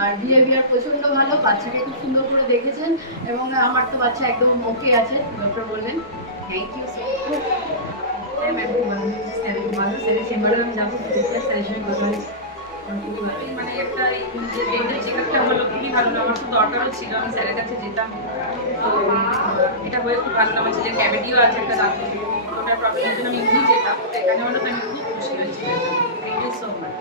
আর behaviour প্রচণ্ড ভালো, বাচ্চাকে খুব সুন্দর করে দেখেছেন এবং আমার তো বাচ্চা একদম ওকে আছে, ডক্টর বললেন। Thank you so much. ভালো সেরেছি, এবারে আমি যাবো স্যারের সঙ্গে কথা হয়েছি, খুবই ভালো। মানে একটা ডেন্টাল চেকআপটা হলো খুবই ভালো, আমার খুব দরকারও ছিল, আমি স্যারের কাছে যেতাম। তো এটা হয়ে খুব ভালো, আমার ছেলের ক্যাভিটিও আছে একটা দাঁত, ওটার প্রবলেমের জন্য আমি এমনি যেতাম, এখানে হলো তো আমি খুব খুশি হয়েছি। Thank you so much.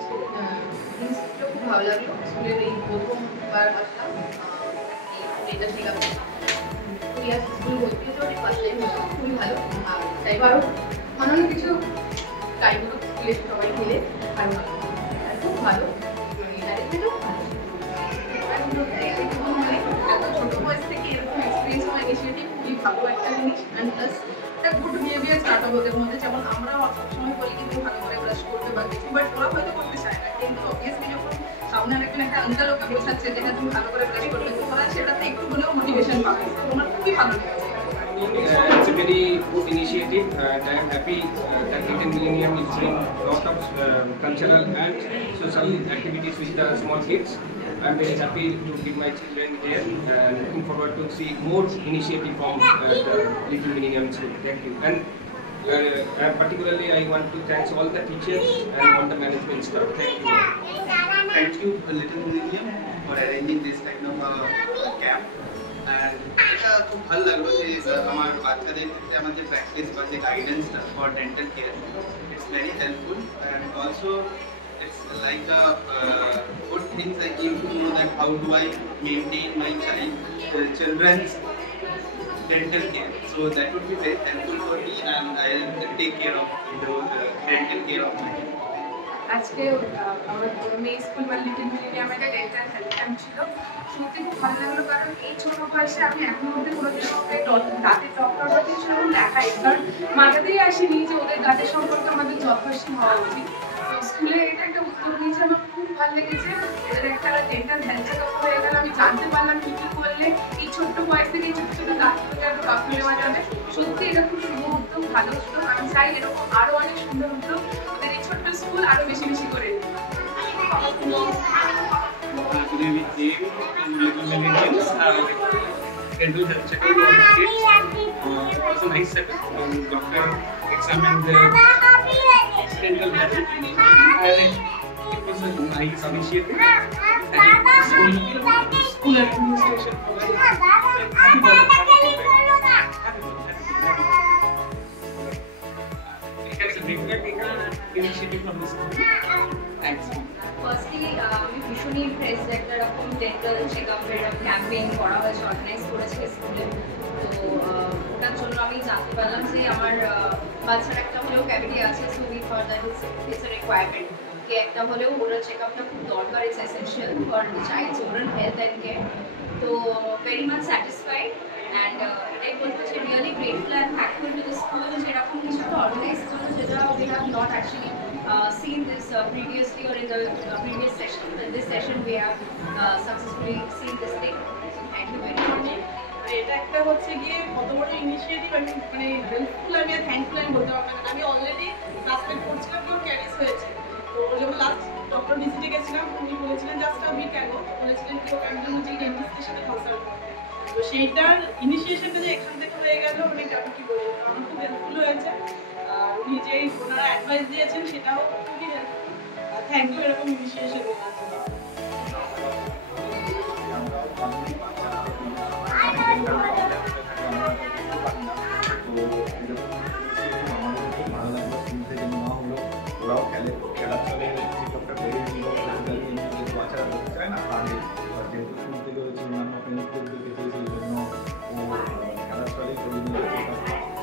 জিনিসগুলো খুব ভালো লাগলো, স্কুলের এই প্রথমবার আসলাম ডেন্টাল চেকআপে। স্কুল ভর্তি হতে অনেক ফার্স্ট টাইম হলো, খুবই ভালো। আর চাইবো আরও অন্যান্য কিছু টাইম হলো স্কুলে সবাই মিলে আরও ভালো, আর খুব ভালো, এটার থেকেও ভালো। এত ছোট বয়স থেকে এরকম এক্সপিরিয়েন্স হওয়া ইনিশিয়েটিভ খুবই ভালো একটা জিনিস। অ্যান্ড প্লাস একটা গুড বিহেভিয়ার স্টার্ট হবে ওদের মধ্যে। যেমন আমরাও সবসময় বলি কিন্তু ভালো করে ব্রাশ করতে বা কিছু, বাট ওরা হয়তো করতে চায় না, কিন্তু অবভিয়াসলি যখন সামনে আরেকজন একটা আঙ্কেল ওকে বোঝাচ্ছে যে হ্যাঁ তুমি ভালো করে ব্রাশ করবে, তো ওরা সেটাতে একটু হলেও মোটিভেশন পাবে। ওনার খুবই ভালো লেগেছে। It's a very good initiative, and I am happy that Little Millennium is doing lot of cultural and social activities with the small kids. I am very happy to give my children here, and looking forward to see more initiative from the Little Millennium School. Thank you. And particularly I want to thank all the teachers and all the management staff. Thank you. Thank you Little Millennium for arranging this kind of camp. And এটা খুব ভালো লাগলো যে আমার বাচ্চাদের ক্ষেত্রে আমার যে প্র্যাকটিস বা যে গাইডেন্সটা for dental care, it's very helpful. And also it's like a good things I came to know that how do I maintain my children's dental care. So that would be very helpful for me, and I'll take care of the dental care of my children. আজকে আমার মেয়ে school বা little millennium একটা dental health camp ছিল, সত্যি খুব ভালো লাগলো। কারণ এই ছোট বয়সে আমি এখন অব্দি কোনো দাঁতের ডক্টর বা কিছু এরকম দেখাই, কারণ মাথাতেই আসেনি যে ওদের দাঁতের সম্পর্কে আমাদের যথেষ্ট হওয়া উচিত। তো স্কুলে এটা একটা উদ্যোগ নিয়েছে, আমার খুব ভালো লেগেছে। এদের একটা ডেন্টাল হেলথ চেক আপ হয়ে গেল, আমি জানতে পারলাম কী কী করলে এই ছোট্ট বয়স থেকে ছোটো ছোটো দাঁতগুলোকে একটু যত্ন নেওয়া যাবে। সত্যি এটা খুব শুভ উদ্যোগ, ভালো উদ্যোগ। আমি চাই এরকম আরও অনেক সুন্দর উদ্যোগ ওদের এই ছোট্ট স্কুল আরও বেশি বেশি করে। Today we came to Little Millenniums dental health checkup for the kids. It was a nice setup. Doctor examined their dental health, and it was a nice initiative. School administration initiative from the school. Thanks. Firstly আমি ভীষণই impressed, একটা এরকম dental চেকআপের campaign করা হয়েছে, organise করেছে স্কুলে। তো ওটার জন্য আমি জানতে পারলাম যে আমার বাচ্চার একটা হলেও ক্যাভিটি আছে, so we thought that it's a requirement যে একটা হলেও ওরাল চেকআপটা খুব দরকার, it's essential for child's oral health and care. তো ভেরি মাচ স্যাটিসফাইড, অ্যান্ড এটাই বলবো যে really grateful and thankful to the school যে এরকম কিছু একটা অর্গানাইজ করছে, যেটা we have not actually seen this previously or in the previous session. In this session we have successfully seen this thing. So thank you very much. এটা একটা হচ্ছে গিয়ে কত বড় ইনিশিয়েটিভ, আমি মানে হেল্পফুল, আমি আর থ্যাঙ্কফুল আমি বলতে পারবো না। আমি অলরেডি সাসপেন্ড করছিলাম, কেউ ক্যারিস হয়েছে। তো যখন লাস্ট ডক্টর ভিজিটে গেছিলাম উনি বলেছিলেন জাস্ট আ উইক অ্যাগো, বলেছিলেন কেউ একজন যে ডেন্টিস্টের সাথে কনসাল্ট করতে। তো সেইটার ইনিশিয়েশনটা যে এখান থেকে হয়ে গেল, মানে আমি কি বলবো, আমার খুব হেল্পফুল হয়েছে। উনি যে ওনারা অ্যাডভাইস দিয়েছেন সেটাও খুবই হেল্পফুল। থ্যাংক ইউ এরকম ইনিশিয়েশন দেওয়ার জন্য। ওরাও খেলার চলে চেকআপটা করে নিল, বাচ্চারা করতে চায় না, আগে যেহেতু স্কুল থেকে হয়েছে অন্যান্য ফ্রেন্ডসদেরকে পেয়েছে, এই জন্য ও খেলার চলেই করে নিল চেকআপ।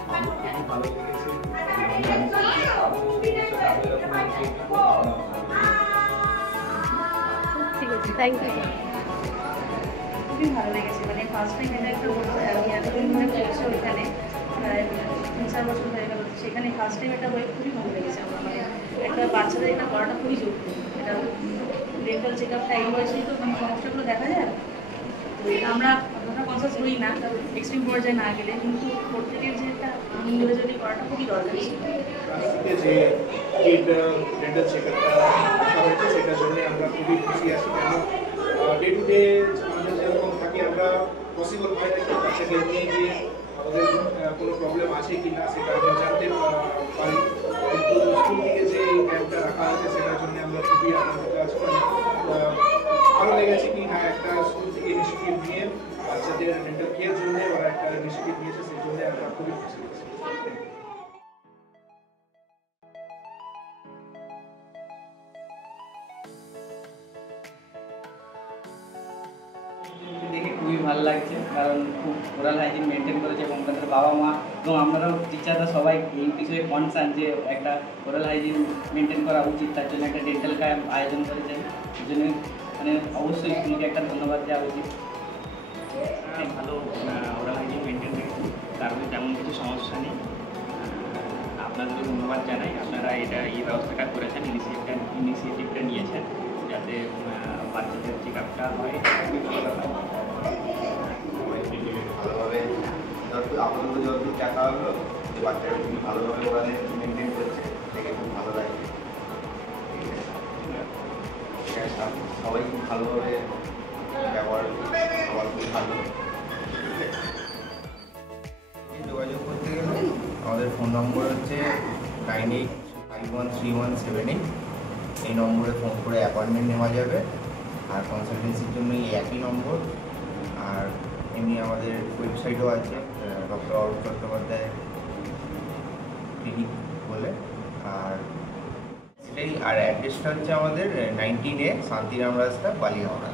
আমাদের খুবই ভালো লেগেছে, আরও এরকম ঠিক আছে, থ্যাংক ইউ। খুবই ভালো লেগেছে, মানে ফার্স্ট টাইম এটা একটা আমি এতদিন ধরে করছি ওইখানে, প্রায় 3-4 বছর হয়ে গেল, সেখানে ফার্স্ট টাইম এটা হয়ে খুবই ভালো লেগেছে আমার। মানে একটা বাচ্চাদের এটা করাটা খুবই জরুরি, এটা ডেন্টাল চেক আপটা এই বয়সেই তো মানে সমস্যাগুলো দেখা যায়। তো এটা আমরা অতটা কনসাস হই না এক্সট্রিম পর্যায়ে না গেলে, কিন্তু প্রত্যেকের যে একটা ইন্ডিভিজুয়ালি করাটা খুবই দরকার। যে এই ডেন্টাল চেকআপটা রাখা হয়েছে সেটার জন্য আমরা খুবই খুশি আছি, কেন ডে টু ডে আমাদের যেরকম থাকি আমরা পসিবল হয় নাকি বাচ্চাকে নিয়ে গিয়ে আমাদের কোনো প্রবলেম আছে কি না সেটা আমরা জানতে পারি, কিন্তু স্কুল থেকে যে এই ক্যাম্পটা রাখা আছে সেটার জন্য আমরা খুবই আনন্দিত আছি। ভালো লেগেছে কি হ্যাঁ একটা স্কুল থেকে ইনিশিয়েটিভ নিয়ে বাচ্চাদের মেন্টাল কেয়ার জন্য ওরা একটা ইনিশিয়েটিভ নিয়েছে, সেই জন্য আমরা খুবই খুশি হয়েছি। দেখে খুবই ভালো লাগছে, কারণ খুব ওরাল হাইজিন মেনটেন করেছে এবং তাদের বাবা মা এবং আপনারাও টিচাররা সবাই এই বিষয়ে কনসার্ন যে একটা ওরাল হাইজিন মেনটেন করা উচিত, তার জন্য একটা ডেন্টাল ক্যাম্প আয়োজন করেছেন। এই জন্য মানে অবশ্যই স্কুলকে একটা ধন্যবাদ দেওয়া উচিত। ভালো ওরাল হাইজিন মেনটেন রেখেছি, কারণে তেমন কিছু সমস্যা নেই। আপনাদেরও ধন্যবাদ জানাই, আপনারা এই ব্যবস্থাটা করেছেন, ইনিশিয়েটিভটা নিয়েছেন যাতে বাচ্চাদের চেক আপটা হয়। ভালোভাবে আপনাদের যতটুকু দেখা হলো যে বাচ্চারা খুবই ভালোভাবে ওরা মেনটেন করছে, দেখে খুব ভালো লাগছে। সবাই খুব ভালোভাবে ব্যবহার সবার খুব ভালো। যোগাযোগ করতে গেলে আমাদের ফোন নম্বর হচ্ছে 9851313178। এই নম্বরে ফোন করে অ্যাপয়েন্টমেন্ট নেওয়া যাবে, আর কনসালটেন্সির জন্য এই একই নম্বর। আর এমনি আমাদের ওয়েবসাইটও আছে ডক্টর অরূপ চট্টোপাধ্যায় ক্লিনিক বলে, আর সেটাই। আর অ্যাড্রেসটা হচ্ছে আমাদের 19A শান্তিরাম রাস্তা, বালিহাওড়া।